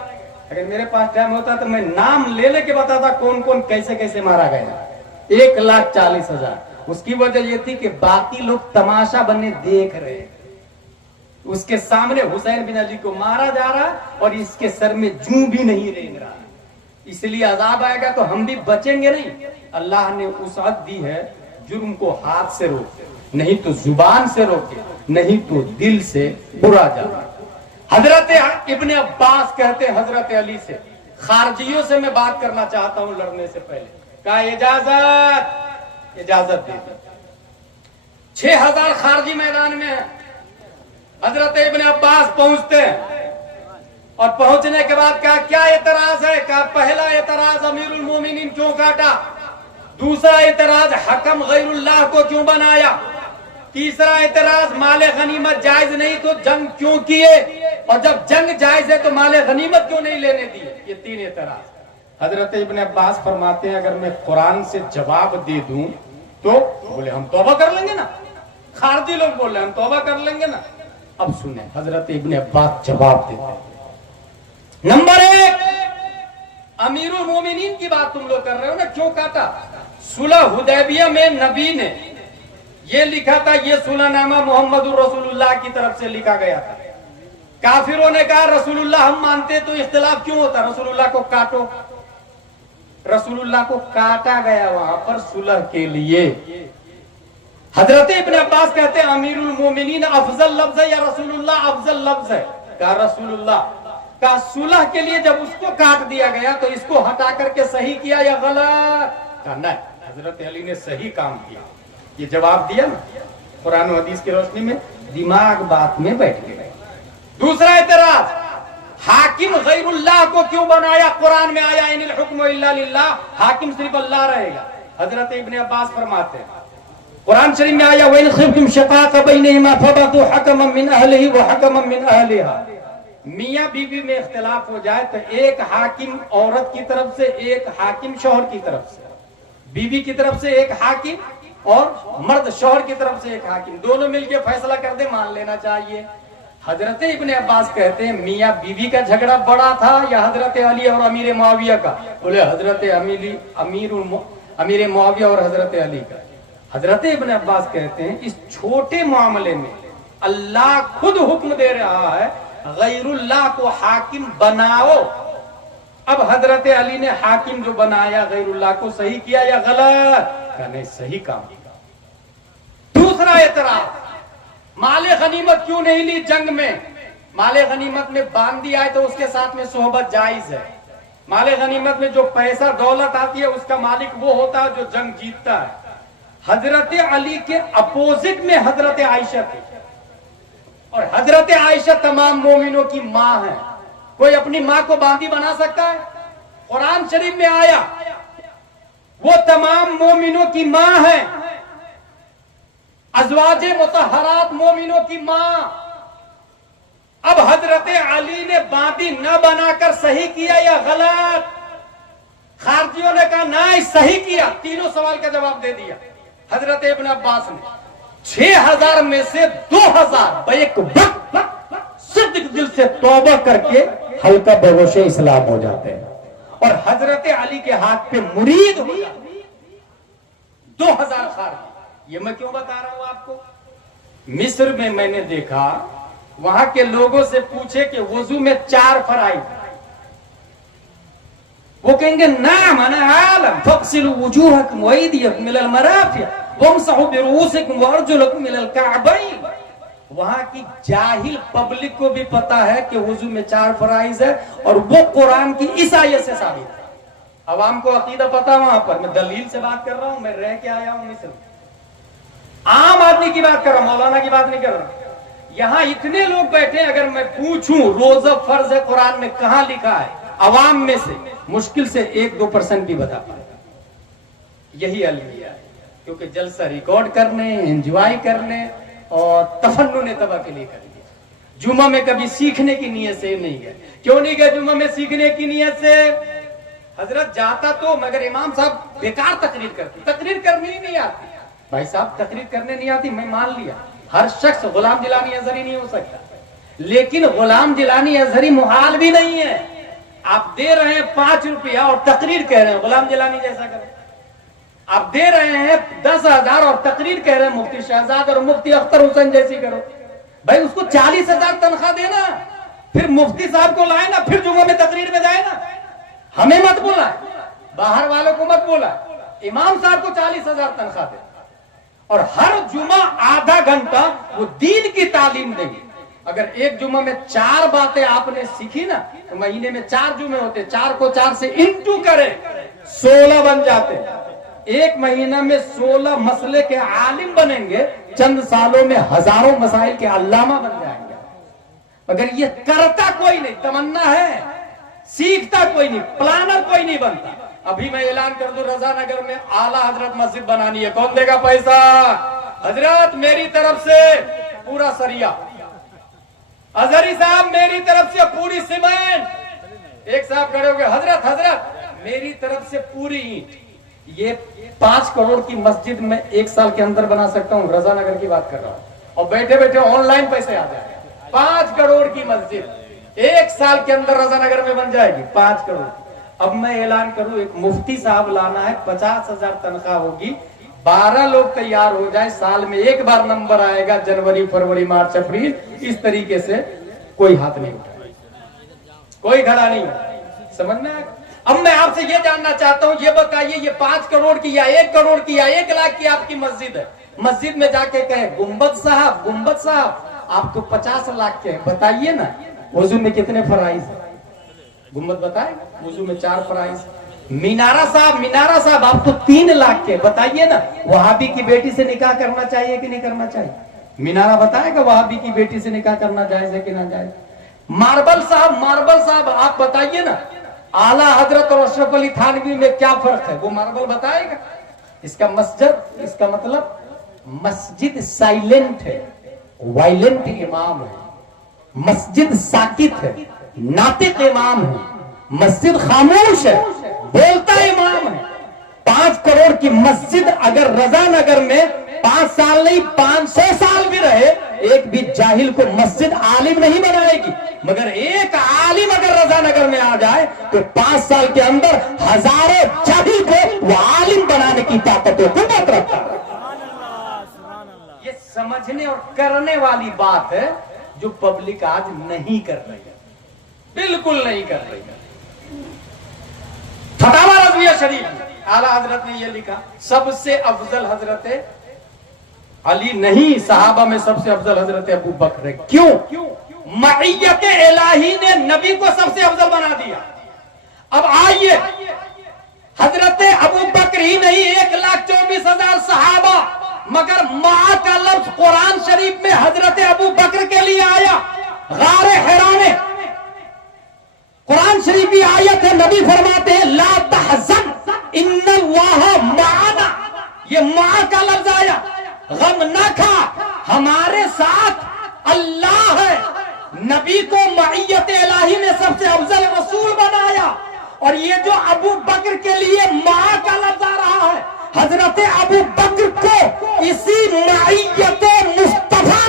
اگر میرے پاس ٹائم ہوتا تو میں نام لے کے بتاتا کون کون کیسے مارا گیا. 1,40,000. اس کی وجہ یہ تھی کہ باقی لوگ تماشا بننے دیکھ رہے. اس کے سامنے حسین بن علی کو مارا جا رہا اور اس کے سر میں جوں بھی نہیں رینگ رہا. اس لیے عذاب آئے گا تو ہم بھی بچیں گے نہیں. اللہ نے وسعت دی ہے، جرم کو ہاتھ سے روکے، نہیں تو زبان سے روکے، نہیں تو دل سے برا جانا. حضرت ابن عباس کہتے ہیں حضرت علی سے، خارجیوں سے میں بات کرنا چاہتا ہوں لڑنے سے پہلے. کہا اجازت دے دی. 6,000 خارجی میدان میں ہیں. حضرت ابن عباس پہنچتے ہیں اور پہنچنے کے بعد کہا کیا اعتراض ہے. کہا پہلا اعتراض امیر المومنین کیوں کاٹا، دوسرا اعتراض حکم غیر اللہ کو کیوں بنایا، تیسرا اعتراض مال غنیمت جائز نہیں تو جنگ کیوں کیے، اور جب جنگ جائز ہے تو مال غنیمت کیوں نہیں لینے دیے. یہ 3 اعتراض. حضرت ابن عباس فرماتے ہیں اگر میں قرآن سے جواب دے دوں تو بولے ہم توبہ کر لیں گے نا. خارجی لوگ بول رہے ہیں ہم توبہ کر لیں گے نا. اب سنیں حضرت ابن عباس جواب دیتے ہیں. نمبر 1، امیر المومنین کی بات تم لوگ کر رہے ہو نا، کیوں کاٹا. صلح حدیبیہ میں نبی نے یہ لکھا تھا، یہ صلح نامہ محمد رسول اللہ کی طرف سے لکھا گیا تھا. کافروں نے کہا رسول اللہ ہم مانتے تو اختلاف کیوں ہوتا، رسول اللہ کو کاٹو. رسول اللہ کو کاٹا گیا وہاں پر صلح کے لیے. حضرت ابن عباس کہتے ہیں امیر المومنین افضل لفظ ہے یا رسول اللہ افضل لفظ ہے. کہا رسول اللہ. کہا صلح کے لیے جب اس کو کاٹ دیا گیا تو اس کو ہٹا کر کے صحیح کیا یا غلط. کہا نہیں، حضرت علی نے صحیح کام کیا. یہ جواب دیا نا قرآن و حدیث کی روشنی میں، دماغ بات میں بیٹھ گئے. دوسرا اعتراض، حاکم غیر اللہ کو کیوں بنایا. قرآن میں آیا ان الحکم الا للہ، حاکم صرف اللہ رہے گا. حضرت ابن عباس فرماتے ہیں قرآن شریف میں آیا وَإِنْ خِفْتُمْ شِقَاقَ بَيْنِهِمَا فَابْعَثُوا حَكَمًا مِّنْ أَهْلِهِ وَحَكَمًا مِّنْ أَهْلِهَا. میاں بیوی میں اختلاف ہو جائے تو ایک حاکم عورت کی طرف سے، ایک حاکم شوہر کی طرف سے، بیوی کی طرف سے ایک حاکم اور مرد شوہر کی طرف سے ایک حاکم، دونوں مل کے فیصلہ کر دے، مان لینا چاہیے. حضرت ابن عباس کہتے ہیں میاں بیوی کا جھگڑا بڑا تھا یا حضرت علی اور امیر معاویہ کا. بولے حضرت امیر معاویہ اور حضرت علی کا. حضرت ابن عباس کہتے ہیں اس چھوٹے معاملے میں اللہ خود حکم دے رہا ہے غیر اللہ کو حاکم بناؤ. اب حضرت علی نے حاکم جو بنایا غیر اللہ کو صحیح کیا یا غلط. کہا نہیں، صحیح کام کیا. دوسرا اعتراض، مال غنیمت کیوں نہیں لی جنگ میں. مال غنیمت میں باندی آئے تو اس کے ساتھ میں صحبت جائز ہے. مال غنیمت میں جو پیسہ دولت آتی ہے اس کا مالک وہ ہوتا ہے جو جنگ جیتتا ہے. حضرت علی کے اپوزٹ میں حضرت عائشہ تھی، اور حضرت عائشہ تمام مومنوں کی ماں ہے. کوئی اپنی ماں کو باندی بنا سکتا ہے؟ قرآن شریف میں آیا وہ تمام مومنوں کی ماں ہے، ازواج مطہرات مومنوں کی ماں. اب حضرت علی نے باندی نہ بنا کر صحیح کیا یا غلط. خارجیوں نے کہا نہیں، صحیح کیا. تینوں سوال کا جواب دے دیا حضرت ابن عباس نے. 6,000 میں سے 2,000 بیک وقت صدق دل سے توبہ کر کے ہلکا بہوش اسلام ہو جاتے ہیں اور حضرت علی کے ہاتھ پہ مرید ہو جاتے ہیں. 2,000 خارجی. یہ میں کیوں بتا رہا ہوں آپ کو؟ مصر میں میں نے دیکھا وہاں کے لوگوں سے پوچھے کہ وضو میں 4 فرائض، وہ کہیں گے نعم انا عالم فاغسلوا وجوهكم وايديكم الى المرافق وامسحوا برؤوسكم وارجلكم الى الكعبين. وہاں کی جاہل پبلک کو بھی پتا ہے کہ وضو میں 4 فرائض ہے اور وہ قرآن کی اس آیت سے ثابت ہے. عوام کو عقیدہ پتا وہاں پر. میں دلیل سے بات کر رہا ہوں، میں رہ کے آیا ہوں مصر میں. عام آدمی کی بات کر رہا ہوں، مولانا کی بات نہیں کر رہا. یہاں اتنے لوگ بیٹھے، اگر میں پوچھوں روزہ فرض ہے قرآن میں کہاں لکھا ہے، عوام میں سے مشکل سے 1-2% بھی بتا پائے. یہی المیہ ہے. کیونکہ جلسہ ریکارڈ کرنے, انجوائے کرنے اور تفنن طبع کے لیے کر لیا. جمعہ میں کبھی سیکھنے کی نیت سے نہیں گئے. کیوں نہیں گئے جمعہ میں سیکھنے کی نیت سے؟ حضرت جاتا تو مگر امام صاحب بیکار تقریر کرتے. تقریر کرنی ہی نہیں آتی. بھائی صاحب تقریر کرنے نہیں آتی, میں مان لیا. ہر شخص غلام جیلانی ازہری نہیں ہو سکتا, لیکن غلام جیلانی ازہری محال بھی نہیں ہے. آپ دے رہے ہیں 5 روپیہ اور تقریر کہہ رہے ہیں غلام جیلانی جیسا کریں. آپ دے رہے ہیں 10,000 اور تقریر کہہ رہے ہیں مفتی شہزاد اور مفتی اختر حسین جیسی کرو. بھائی اس کو 40,000 تنخواہ دینا, پھر مفتی صاحب کو لائے نا, پھر جمعہ میں تقریر میں جائے نا. ہمیں مت بولا, باہر والوں کو مت بولا, امام صاحب کو 40,000 تنخواہ دے اور ہر جمعہ آدھا گھنٹہ وہ دین کی تعلیم دیں گے. اگر ایک جمعہ میں 4 باتیں آپ نے سیکھی نا تو مہینے میں 4 جمعے ہوتے, 4 کو 4 سے انٹو کرے 16 بن جاتے. ایک مہینہ میں 16 مسئلے کے عالم بنیں گے, چند سالوں میں ہزاروں مسائل کے علامہ بن جائیں گے. مگر یہ کرتا کوئی نہیں, تمنا ہے, سیکھتا کوئی نہیں, پلانر کوئی نہیں بنتا. ابھی میں اعلان کر دوں رضا نگر میں اعلیٰ حضرت مسجد بنانی ہے, کون دے گا پیسہ؟ حضرت میری طرف سے پورا سریا, ازہری صاحب میری طرف سے پوری سیمنٹ. ایک صاحب کھڑے ہو گئے, حضرت میری طرف سے پوری اینٹ. یہ 5 کروڑ کی مسجد میں 1 سال کے اندر بنا سکتا ہوں, رضا نگر کی بات کر رہا ہوں, اور بیٹھے بیٹھے آن لائن پیسے آ جائیں. 5 کروڑ کی مسجد 1 سال کے اندر رضا نگر میں بن جائے گی, 5 کروڑ. اب میں اعلان کروں, ایک مفتی صاحب لانا ہے, 50,000 تنخواہ ہوگی, 12 لوگ تیار ہو جائے, سال میں 1 بار نمبر آئے گا, جنوری, فروری, مارچ, اپریل. اس طریقے سے کوئی ہاتھ نہیں اٹھائے, کوئی کھڑا نہیں. سمجھ میں آئے؟ اب میں آپ سے یہ جاننا چاہتا ہوں, یہ بتائیے یہ 5 کروڑ کی یا 1 کروڑ کی یا 1 لاکھ کی آپ کی مسجد ہے, مسجد میں جا کے کہے گنبد صاحب آپ تو 50 لاکھ کے ہیں, بتائیے نا وضو میں کتنے فرائض ہیں؟ گنبد بتائے, وضو میں 4 فرائض. مینارہ صاحب آپ تو 3 لاکھ کے, بتائیے نا وہابی کی بیٹی سے نکاح کرنا چاہیے کہ نہیں کرنا چاہیے؟ مینارہ بتائے گا وہابی کی بیٹی سے نکاح کرنا جائز ہے کہ نہ جائز؟ ماربل صاحب آپ بتائیے نا اعلیٰ حضرت اور اشرف علی تھانوی میں کیا فرق ہے, وہ ماربل بتائے گا. اس کا مطلب مسجد سائلنٹ ہے, وائلنٹ امام ہے, مسجد ساکت ہے, ناطق امام ہے, مسجد خاموش ہے, بولتا امام ہے. 5 کروڑ کی مسجد اگر رضا نگر میں 5 سال نہیں 500 سال بھی رہے, ایک بھی جاہل کو مسجد عالم نہیں بنائے گی. مگر ایک عالم اگر رضا نگر میں آ جائے تو 5 سال کے اندر ہزاروں جاہل کو وہ عالم بنانے کی طاقت و قوت رکھتا ہے. یہ سمجھنے اور کرنے والی بات ہے جو پبلک آج نہیں کر رہی ہے, بالکل نہیں کر رہی ہے. فتاوی رضویہ شریف اعلیٰ حضرت نے یہ لکھا, سب سے افضل حضرت علی نہیں, صحابہ میں سب سے افضل حضرت ابو بکر ہے. کیوں؟ معیت الہی نے نبی کو سب سے افضل بنا دیا. اب آئیے, حضرت ابو بکر ہی نہیں 1,24,000 صحابہ, مگر ماں کا لفظ قرآن شریف میں حضرت ابو بکر کے لیے آیا. غار حرا میں قرآن شریف کی آیت ہے, نبی فرماتے ہیں لا تحزن ان اللہ معنا, یہ ماں کا لفظ آیا, غم نہ کھا ہمارے ساتھ اللہ ہے. نبی کو معیت الہی نے سب سے افضل رسول بنایا, اور یہ جو ابو بکر کے لیے ماں کا لفظ آ رہا ہے, حضرت ابو بکر کو اسی معیت مصطفیٰ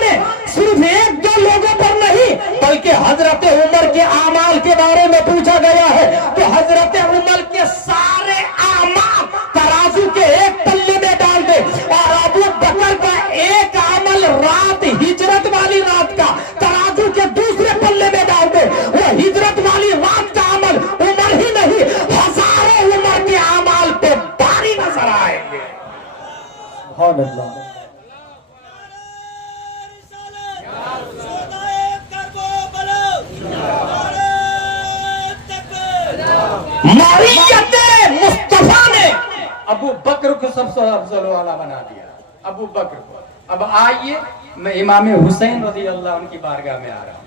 نے صرف 1-2 لوگوں پر نہیں بلکہ حضرت عمر کے اعمال کے بارے میں پوچھا گیا ہے تو حضرت عمر کے سارے اعمال ترازو کے ایک پلے میں ڈال دے, اور ابو بکر کا ایک عمل رات ہجرت والی رات کا ترازو کے دوسرے پلے میں ڈال دے, وہ ہجرت والی رات کا عمل عمر ہی نہیں ہزاروں عمر کے اعمال پہ بھاری نظر آئیں گے. سبحان اللہ. معیت مصطفیٰ نے ابو بکر کو سب سے افضل والا بنا دیا, ابو بکر کو. اب آئیے میں امام حسین رضی اللہ عنہ کی بارگاہ میں آ رہا ہوں.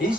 He's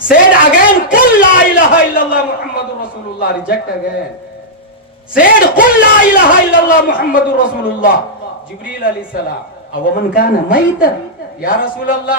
Said again, "Qul la ilaha illallah Muhammadur Rasulullah." Reject again. Said, "Qul la ilaha illallah Muhammadur Rasulullah." Jibril alayhi salam, "Awaman kana maytan?" Ya Rasulullah,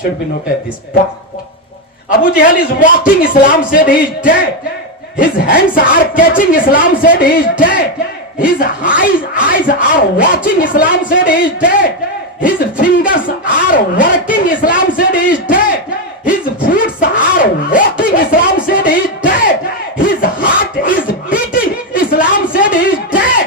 Should be noted this point. Abu Jahl is walking, Islam said he is dead. His hands are catching, Islam said he is dead. His eyes are watching, Islam said he is dead. His fingers are working, Islam said he is dead. His feet are walking, Islam said he is dead. His heart is beating, Islam said he is dead.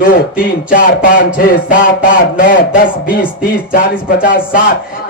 2 3 4 5 6 7 8 9 10 20 30 40 50 60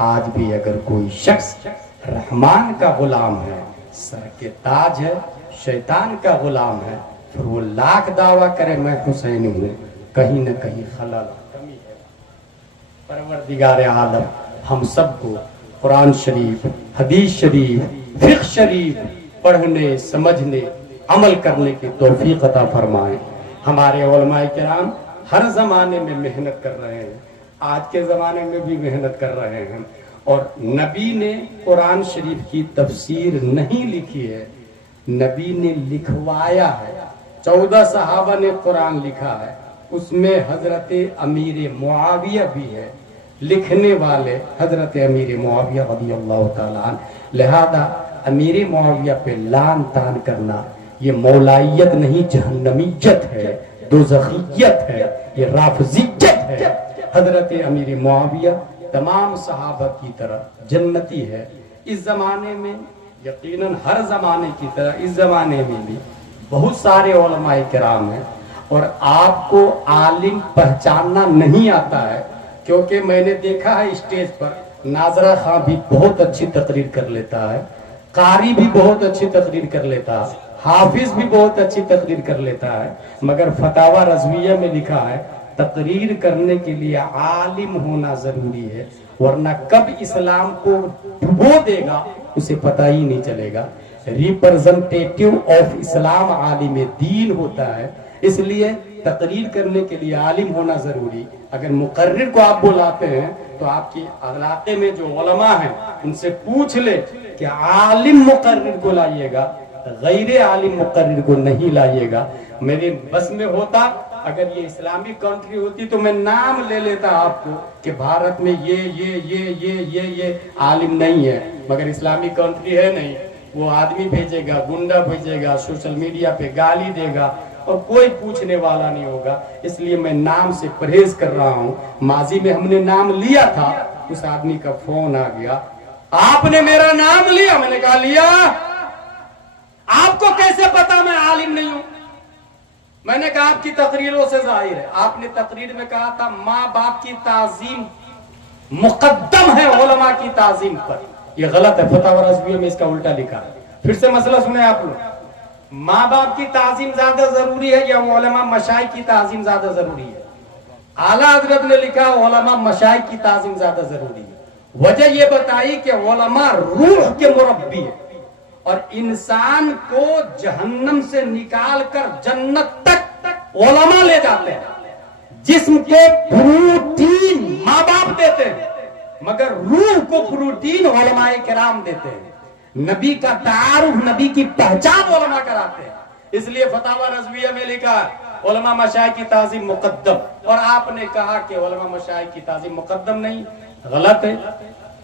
آج بھی اگر کوئی شخص رحمان کا غلام ہے، سر کے تاج ہے، شیطان کا غلام ہے، پھر وہ لاکھ دعویٰ کرے میں حسین ہوں، کہیں نہ کہیں خلل کمی ہے۔ پروردگار عالم ہم سب کو قرآن شریف، حدیث شریف، فقہ شریف پڑھنے، سمجھنے، عمل کرنے کی توفیق عطا فرمائے۔ ہمارے علماء کرام ہر زمانے میں محنت کر رہے ہیں، آج کے زمانے میں بھی محنت کر رہے ہیں، اور نبی نے قرآن شریف کی تفسیر نہیں لکھی ہے، نبی نے لکھوایا ہے۔ 14 صحابہ نے قرآن لکھا ہے، اس میں حضرت امیر معاویہ بھی ہے، لکھنے والے حضرت امیر معاویہ رضی اللہ تعالیٰ عنہ۔ لہذا امیر معاویہ پہ لعن طعن کرنا یہ مولائیت نہیں، جہنمیت ہے، دوزخیت ہے، یہ رافضیت ہے۔ حضرت امیر معاویہ تمام صحابہ کی طرح جنتی ہے۔ اس زمانے میں یقیناً ہر زمانے کی طرح اس زمانے میں بھی بہت سارے علماء کرام ہیں، اور آپ کو عالم پہچاننا نہیں آتا ہے، کیونکہ میں نے دیکھا ہے اسٹیج پر ناظرہ خان بھی بہت اچھی تقریر کر لیتا ہے، قاری بھی بہت اچھی تقریر کر لیتا ہے، حافظ بھی بہت اچھی تقریر کر لیتا ہے، مگر فتاوی رضویہ میں لکھا ہے تقریر کرنے کے لیے عالم ہونا ضروری ہے، ورنہ کب اسلام کو ڈبو دے گا اسے پتہ ہی نہیں چلے گا۔ ریپرزنٹیٹیو آف اسلام عالم دین ہوتا ہے، اس لیے تقریر کرنے کے لیے عالم ہونا ضروری۔ اگر مقرر کو آپ بلاتے ہیں تو آپ کی علاقے میں جو علماء ہیں ان سے پوچھ لے کہ عالم مقرر کو لائیے گا، غیر عالم مقرر کو نہیں لائیے گا۔ میرے بس میں ہوتا، اگر یہ اسلامی کنٹری ہوتی تو میں نام لے لیتا آپ کو کہ بھارت میں یہ عالم نہیں ہے، مگر اسلامی کنٹری ہے نہیں، وہ آدمی بھیجے گا، گنڈا بھیجے گا، سوشل میڈیا پہ گالی دے گا، اور کوئی پوچھنے والا نہیں ہوگا۔ اس لیے میں نام سے پرہیز کر رہا ہوں۔ ماضی میں ہم نے نام لیا تھا، اس آدمی کا فون آ گیا، آپ نے میرا نام لیا، میں نے کہا لیا، آپ کو کیسے پتا میں عالم نہیں ہوں؟ میں نے کہا آپ کی تقریروں سے ظاہر ہے، آپ نے تقریر میں کہا تھا ماں باپ کی تعظیم مقدم ہے علماء کی تعظیم پر، یہ غلط ہے، فتاوی رضویہ میں اس کا الٹا لکھا ہے۔ پھر سے مسئلہ سنیں آپ لوگ، ماں باپ کی تعظیم زیادہ ضروری ہے یا علماء مشائخ کی تعظیم زیادہ ضروری ہے؟ اعلیٰ حضرت نے لکھا علماء مشائخ کی تعظیم زیادہ ضروری ہے۔ وجہ یہ بتائی کہ علماء روح کے مربی ہیں، اور انسان کو جہنم سے نکال کر جنت تک علماء لے جاتے ہیں۔ جسم کو پروٹین ماں باپ دیتے ہیں، مگر روح کو پروٹین علماء کرام دیتے ہیں۔ نبی کا تعارف، نبی کی پہچان علماء کراتے ہیں۔ اس لیے فتاوی رضویہ میں لکھا علماء مشائخ کی تعظیم مقدم، اور آپ نے کہا کہ علماء مشائخ کی تعظیم مقدم نہیں، غلط ہے۔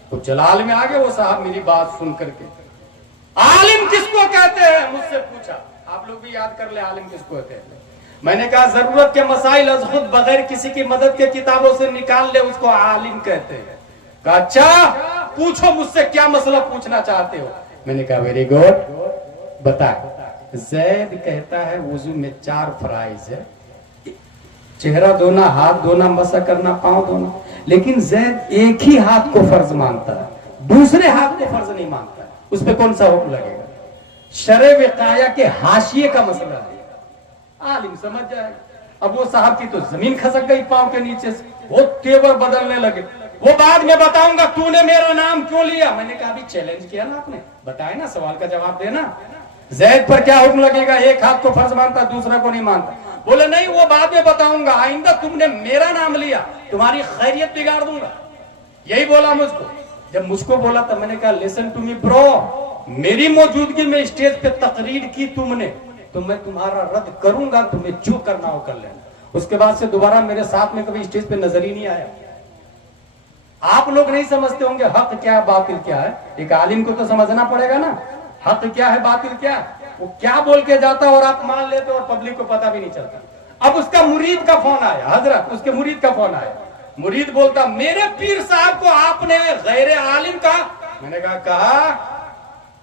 تو جلال میں آگے وہ صاحب میری بات سن کر کے، عالم کس کو کہتے ہیں مجھ سے پوچھا، آپ لوگ بھی یاد کر لیں عالم کس کو کہتے ہیں۔ میں نے کہا ضرورت کے مسائل از خود بغیر کسی کی مدد کے کتابوں سے نکال لے، اس کو عالم کہتے ہیں۔ کہا اچھا پوچھو مجھ سے کیا مسئلہ پوچھنا چاہتے ہو؟ میں نے کہا ویری گڈ، بتا۔ زید کہتا ہے وضو میں 4 فرائض ہے، چہرہ دھونا، ہاتھ دھونا، مسح کرنا، پاؤں دھونا، لیکن زید ایک ہی ہاتھ کو فرض مانتا ہے، دوسرے ہاتھ کو فرض نہیں مانتا ہے، اس پہ کون سا حکم لگے گا؟ شرع وقایہ کے حاشیے کا مسئلہ ہے، عالم سمجھ جائے۔ اب وہ صاحب کی تو زمین کھسک گئی پاؤں کے نیچے سے، وہ تیور بدلنے لگے، وہ بعد میں بتاؤں گا تو نے میرا نام کیوں لیا۔ میں نے کہا ابھی چیلنج کیا نا آپ نے، بتائے نا، سوال کا جواب دینا۔ زید پر کیا حکم لگے گا؟ ایک ہاتھ کو فرض مانتا، دوسرا کو نہیں مانتا۔ بولے نہیں وہ بعد میں بتاؤں گا، آئندہ تم نے میرا نام لیا تمہاری خیریت بگاڑ دوں گا، یہی بولا مجھ کو۔ جب مجھ کو بولا تب میں نے کہا لسن ٹو می برو، میری موجودگی میں اسٹیج پہ تقریر کی تم نے تو میں تمہارا رد کروں گا، تمہیں جو کرنا ہو کر لینا۔ اس کے بعد سے دوبارہ میرے ساتھ میں کبھی اسٹیج پہ نظر ہی نہیں آیا۔ آپ لوگ نہیں سمجھتے ہوں گے حق کیا ہے باطل کیا ہے، ایک عالم کو تو سمجھنا پڑے گا نا، حق کیا ہے باطل کیا ہے۔ وہ کیا بول کے جاتا اور آپ مان لیتے اور پبلک کو پتہ بھی نہیں چلتا۔ اب اس کا مرید کا فون آیا، حضرت اس کے مرید کا فون آیا، مرید بولتا میرے پیر صاحب کو آپ نے غیر عالم کہا۔ میں نے کہا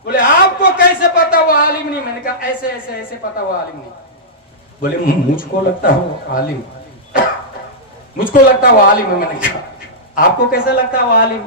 بولے آپ کو کیسے پتا وہ عالم نہیں؟ میں نے کہا ایسے ایسے ایسے پتا وہ عالم نہیں۔ بولے مجھ کو لگتا ہے وہ عالم، مجھ کو لگتا ہے وہ عالم ہے۔ میں نے کہا آپ کو کیسے لگتا ہے وہ عالم؟